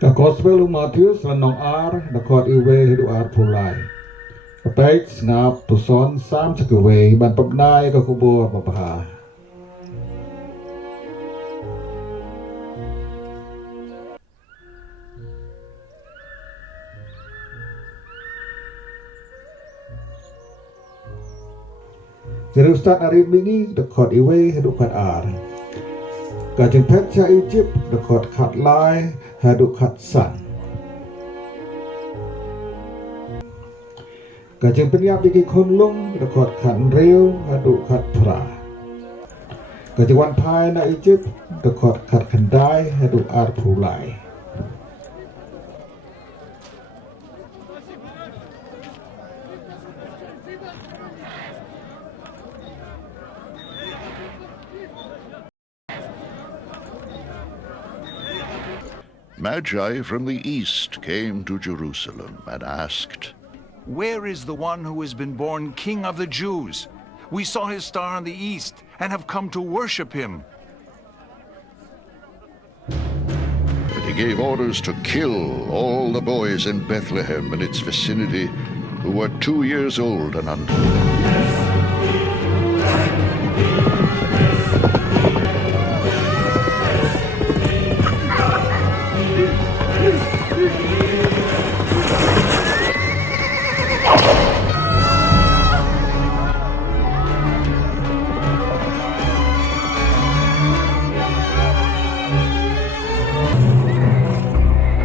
The Gospel of Matheus renong the court iwe hidu pulai. The peit sngap puson sam cekwe ban pebnai ke Khubor Babha. riewstad Mihngi the court iwe hidu kat Ka jingphet cha Ijip the court kat lai hidu kat san. Ka jingpyniap khunlung the court kat rieu hidu kat Trai. Ka jingwan phai na Ijip the court kat kendai hidu pulai. Magi from the east came to Jerusalem and asked, "Where is the one who has been born King of the Jews? We saw his star in the east and have come to worship him." And he gave orders to kill all the boys in Bethlehem and its vicinity who were 2 years old and under.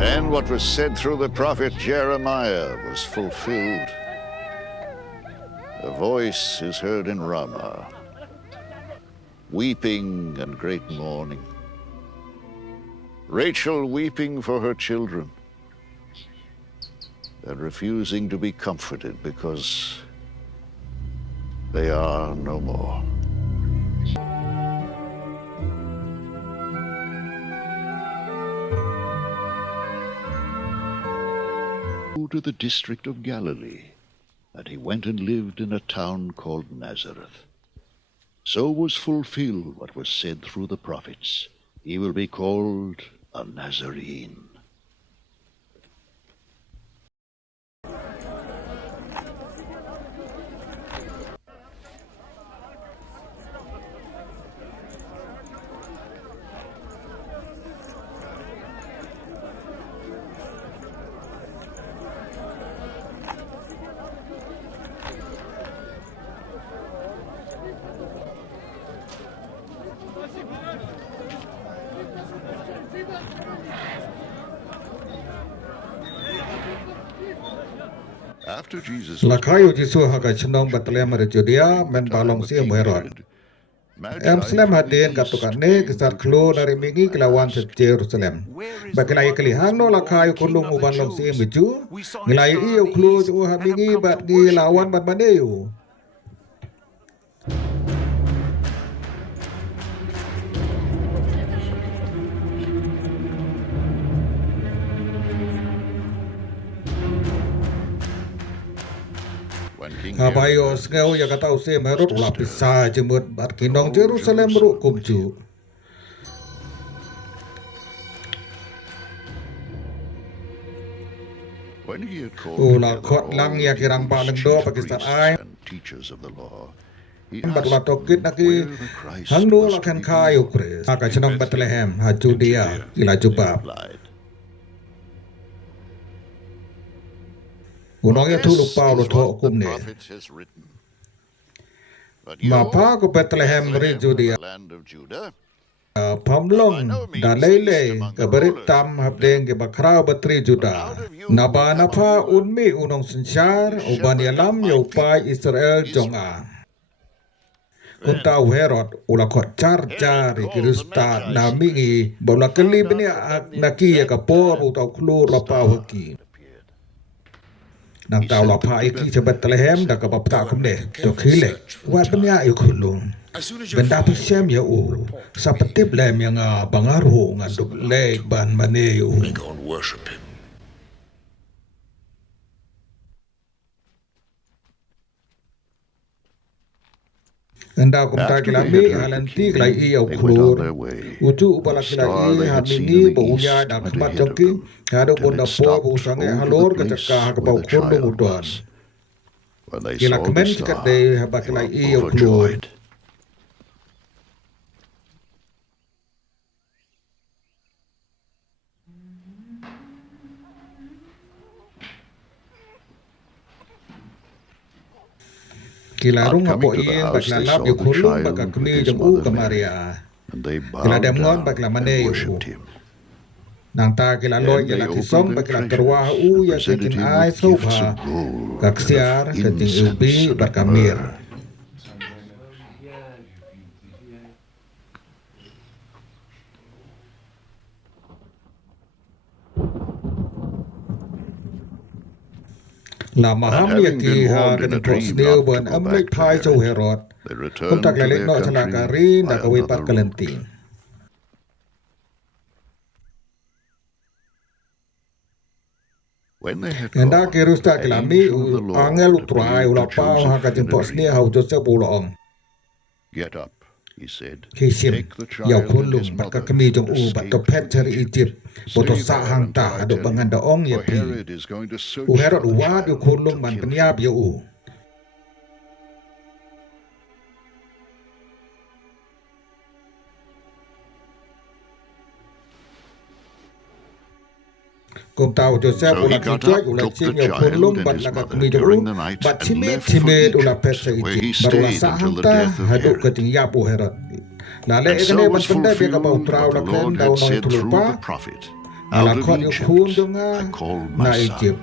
And what was said through the prophet Jeremiah was fulfilled. A voice is heard in Ramah, weeping and great mourning. Rachel weeping for her children and refusing to be comforted because they are no more. To the district of Galilee, and he went and lived in a town called Nazareth. So was fulfilled what was said through the prophets. He will be called a Nazarene. After Jesus was Lakayu jisu haka chenong Bethlehem Judea men balong si merod. Amsterdam hadin katukan ne kisar klo dari Mihngi kelawan se Jerusalem. Bakilai kelihan no lakayu kulung uban long si meju. Ngilai iyo klo ju Mihngi bat gi lawan bat baneyu. Abayo sngau ya kata usia merut lapisa jemut bat kinong Jerusalem meruk kumju. Ula kot lang ya kirang paling do Pakistan ai. Bat ulah tokit naki hangno lakan kayu kres. Aka chenong Bethlehem ha Judea ila jubab. Unongnya tu lupa lu thok kum ne. Mapa ko Bethlehem ri Judea. Pamlong dan lele ke beritam habdeng ke bakrau betri juda. Naba napa unmi unong sensyar uban yalam ya upai Israel jonga. Kunta Herod ula kot car ke riewstad na Mihngi bawla keli bini naki ya kapor utau klur lapa haki. Nang tau lapa iki ke Bethlehem dah ke bapta kumne to khilek wat benya khunlung. Benda pesem ya sapetip lem yang bangaru ngaduk le ban maneyu. Enda kumta After they had kilami heard the halanti king, kilai i au they went on klur. their way. Ucu The upala star kilai they i had seen in hamini the bo unya east dak went kemat ahead of jongki. them, Hado till bonda it po stopped usange over halor the ke place cakah ke where bau the khunlung child udon. was. When they Kila saw the kemen cikat star, de haba they were kilai i au klur. overjoyed. Kilarung On coming apo to the ien house, bakla they lap saw yo the khunlung baka child with kemi his jong u mother Mary, kamaria. and they Kila bowed demngon down bakla and mane u. worshipped him. Nang ta kila loy Then they kila opened kisong their bakla terwah treasures u and ya presented kikin him ai with gifts sobha. of gold and Kaksiar of ke jing incense ubi and of barkamir. myrrh. La And maham ya having ki been ha warned ke in a jing po dream sneu not to bon go am lei back to phai cho Herod, herod. they Kum tak returned to lalek their no country chala ri by nda ka wi another pat route. kalenti. When they had Enda gone, kirusta an kilami angel of the angel Lord utrai appeared to ula pau ha ka Joseph jing in a po sneu ha dream. Joseph ulong. "Get up," he said. Kisim "Take the yau child and his khunlung bat ka mother kemi jong and u bat ka escape to pet cari Egypt. Ijip. Boto Stay sa there hang until ta I aduk tell bangan you, da ong ya for pi. Herod is going to search Herod for the uwad yu child khunlung to ban kill peniap him." yu u. Kum tau Joseph So he ula got kijoj up, ula took the chim yau child khunlung and bat his la ka mother kemi jong u. during the night Bat and chimit left for chimit ula pet Egypt, sa where Ijip. he Baru ula stayed sa until hang the ta death of haduk ka Herod. ting yap u Herod. Lale And so ekane was ban pendai biya ka bau fulfilled trau what la the kren Lord dau had nong said through the tulupa. prophet, Ala "Out of kot yu khun Egypt I jonga called my na son." Ijip.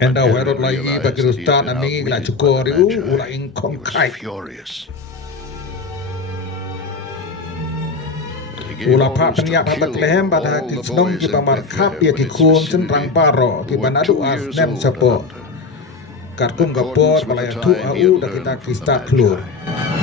When Enda Herod Herod la i realized that he had bakirustan been amingi kila outwitted by the cukor yu ula Magi, ing he kong was kai. furious. And he gave Ula pa orders to peniap ha kill Bethlehem pada all ki the snong ki boys in pamar kap Bethlehem ya and ki its kun senrang vicinity baro who ki were banadu 2 as years nem old and sapo. under, in Karkum accordance kapor with the balaya tu time he had au da learned kita from the kista klur. Magi.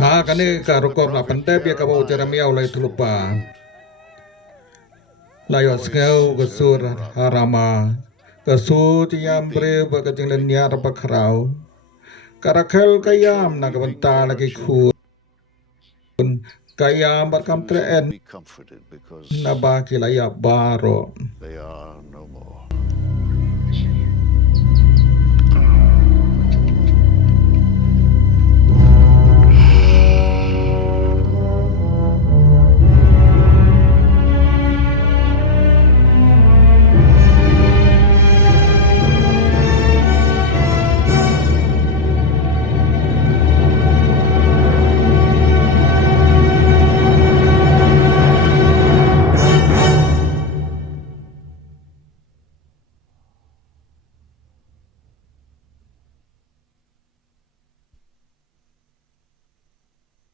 Ha kani ka rokom la pandai biya ka bau Jeremia ulai tulupa. Layo skeu ke sur harama. Ke sur tiam bre ba ke jinglen nyar ba kharau. Karakel kayam na ka banta lagi khun. Kayam bar kam Jews need to treen be comforted because na ba kilaya baro. they are no more.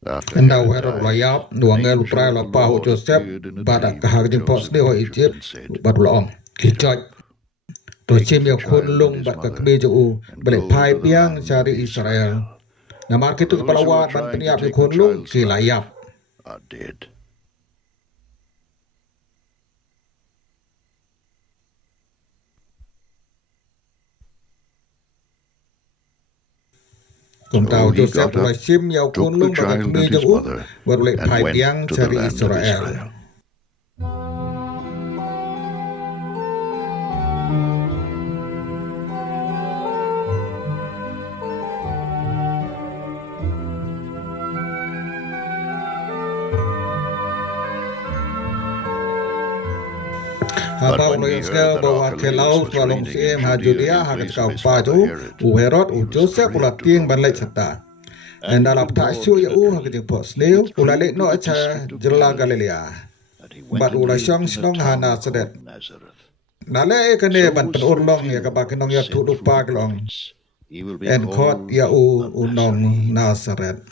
After Enda Herod Herod died, layap an nuangel angel utrai of la the pa Lord Joseph appeared in a badak dream to kahag jing pot Joseph sni in ho Egypt Ijip and said, badulong "Get kijoj up, to take chim the ya khun child and lung his bat ka mother, kemi ju and balik go phai to the piang land of cari Israel. Israel. Namar For kitu those who are kepalawat ban trying to peniap ya take the khun lung child's life kilayap. are dead." Enda Herod layap nuangel utrai la pa Joseph badak kahag jing pot sni ho Ijip badulong kijoj to chim ya khun lung bat ka kemi ju balik phai piang cari Israel. Namar kitu kepalawat ban peniap ya khun lung kilayap. are dead. Kum tahu he Joseph got up, Urashim yau took khunlung the bagai child kemi and his jauh mother, baru lek and went pynphriang to the cari land of Israel. Israel. But Habau when lo he yang heard sekarang that bawa Archelaus kelau was tualong reigning in siem ha Judea Judea in ha place ketika of his paju father Herod, Herod he was Joseph afraid ulah to tiang go ban lai there. cerita. And And dalam the tak Lord syu led ya him ha ketika pot sneu with ulah clue lek to no the acha district of jela Galilee, Galilea. and he went Bat and ulah lived syong in a snong ha town Nazaret. called Nazareth. Nale kene So ban was pen urlong ya fulfilled kabak what nong was ya said tu through lupa the kelong. prophets. He will be And kot called ya a unong Nazarene. Nazareth.